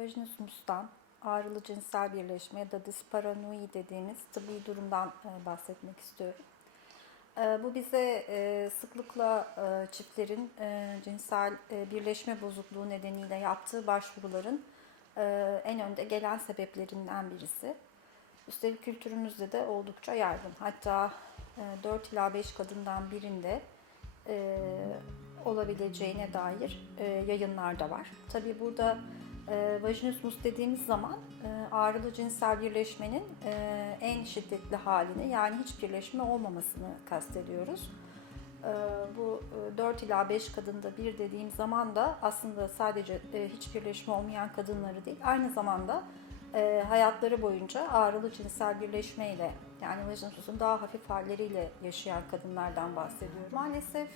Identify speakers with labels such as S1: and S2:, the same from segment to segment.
S1: vajinismustan, ağrılı cinsel birleşme ya da disparanui dediğimiz tıbbi durumdan e, bahsetmek istiyorum. E, Bu bize e, sıklıkla çiftlerin cinsel birleşme bozukluğu nedeniyle yaptığı başvuruların en önde gelen sebeplerinden birisi. Üstelik kültürümüzde de oldukça yaygın. Hatta e, 4 ila 5 kadından birinde olabileceğine dair yayınlar da var. Tabii burada e, vajinismus dediğimiz zaman e, ağrılı cinsel birleşmenin e, en şiddetli halini yani hiç birleşme olmamasını kastediyoruz. E, bu e, 4 ila 5 kadında bir dediğim zaman da aslında sadece e, hiç birleşme olmayan kadınları değil aynı zamanda e, hayatları boyunca ağrılı cinsel birleşmeyle yani vajinismusun daha hafif halleriyle yaşayan kadınlardan bahsediyorum. Maalesef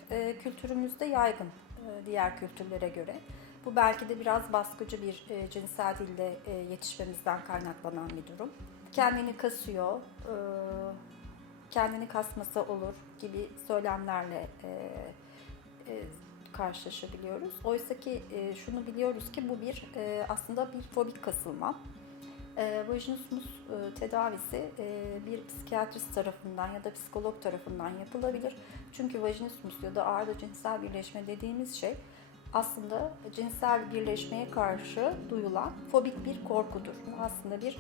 S1: kültürümüzde yaygın diğer kültürlere göre. Bu belki de biraz baskıcı bir e, cinsel dilde e, yetişmemizden kaynaklanan bir durum. Kendini kasıyor, e, kendini kasması olur gibi söylemlerle e, e, karşılaşabiliyoruz. Oysa ki e, şunu biliyoruz ki bu bir e, aslında bir fobik kasılma. E, vajinismus e, tedavisi e, bir psikiyatrist tarafından ya da psikolog tarafından yapılabilir. Çünkü vajinismus ya da ağrılı cinsel birleşme dediğimiz şey aslında cinsel birleşmeye karşı duyulan fobik bir korkudur. Aslında bir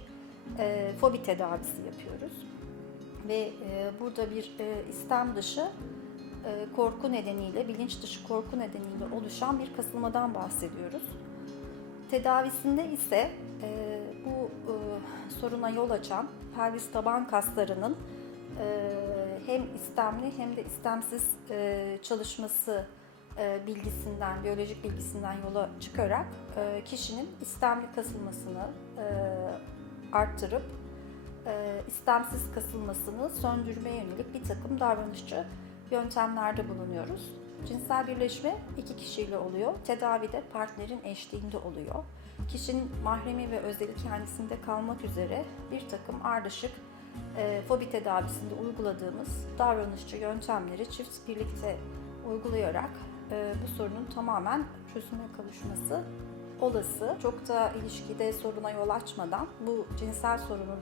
S1: e, fobi tedavisi yapıyoruz. Ve e, burada bir e, istem dışı e, korku nedeniyle, bilinç dışı korku nedeniyle oluşan bir kasılmadan bahsediyoruz. Tedavisinde ise e, bu e, soruna yol açan pelvis taban kaslarının e, hem istemli hem de istemsiz e, çalışması bilgisinden, biyolojik bilgisinden yola çıkarak e, kişinin istemli kasılmasını e, arttırıp e, istemsiz kasılmasını söndürmeye yönelik bir takım davranışçı yöntemlerde bulunuyoruz. Cinsel birleşme iki kişiyle oluyor. Tedavide partnerin eşliğinde oluyor. Kişinin mahremi ve özeli kendisinde kalmak üzere bir takım ardışık e, fobi tedavisinde uyguladığımız davranışçı yöntemleri çift birlikte uygulayarak e, bu sorunun tamamen çözüme kavuşması olası. Çok da ilişkide soruna yol açmadan bu cinsel sorunun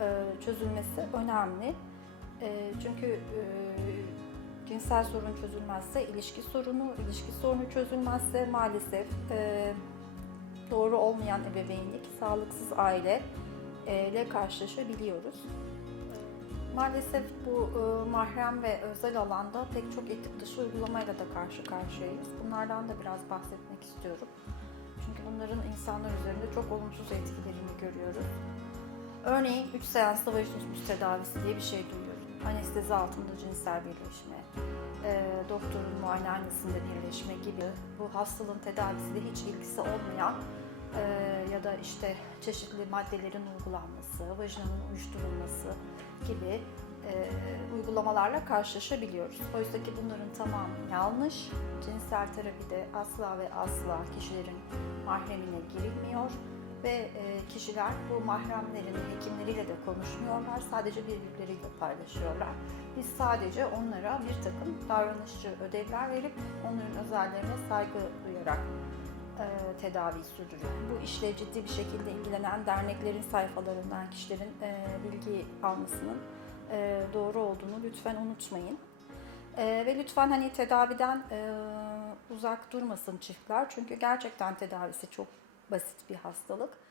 S1: e, çözülmesi önemli. E, çünkü e, cinsel sorun çözülmezse ilişki sorunu, ilişki sorunu çözülmezse maalesef e, doğru olmayan ebeveynlik, sağlıksız aile e, ile karşılaşabiliyoruz. Maalesef bu e, mahrem ve özel alanda pek çok etik dışı uygulamayla da karşı karşıyayız. Bunlardan da biraz bahsetmek istiyorum. Çünkü bunların insanlar üzerinde çok olumsuz etkilerini görüyoruz. Örneğin 3 seanslı vajinismus tedavisi diye bir şey duyuyorum. Anestezi altında cinsel birleşme, e, doktorun muayenehanesinde birleşme gibi bu hastalığın tedavisiyle hiç ilgisi olmayan e, ya da işte çeşitli maddelerin uygulanması, vajinanın uyuşturulması gibi e, uygulamalarla karşılaşabiliyoruz. Oysa ki bunların tamamı yanlış. Cinsel terapide asla ve asla kişilerin mahremine girilmiyor ve e, kişiler bu mahremlerin hekimleriyle de konuşmuyorlar. Sadece birbirleriyle paylaşıyorlar. Biz sadece onlara bir takım davranışçı ödevler verip onların özelliğine saygı duyarak e, tedavi sürdürüyor. Bu işle ciddi bir şekilde ilgilenen derneklerin sayfalarından kişilerin e, bilgi almasının e, doğru olduğunu lütfen unutmayın. E, ve lütfen hani tedaviden e, uzak durmasın çiftler çünkü gerçekten tedavisi çok basit bir hastalık.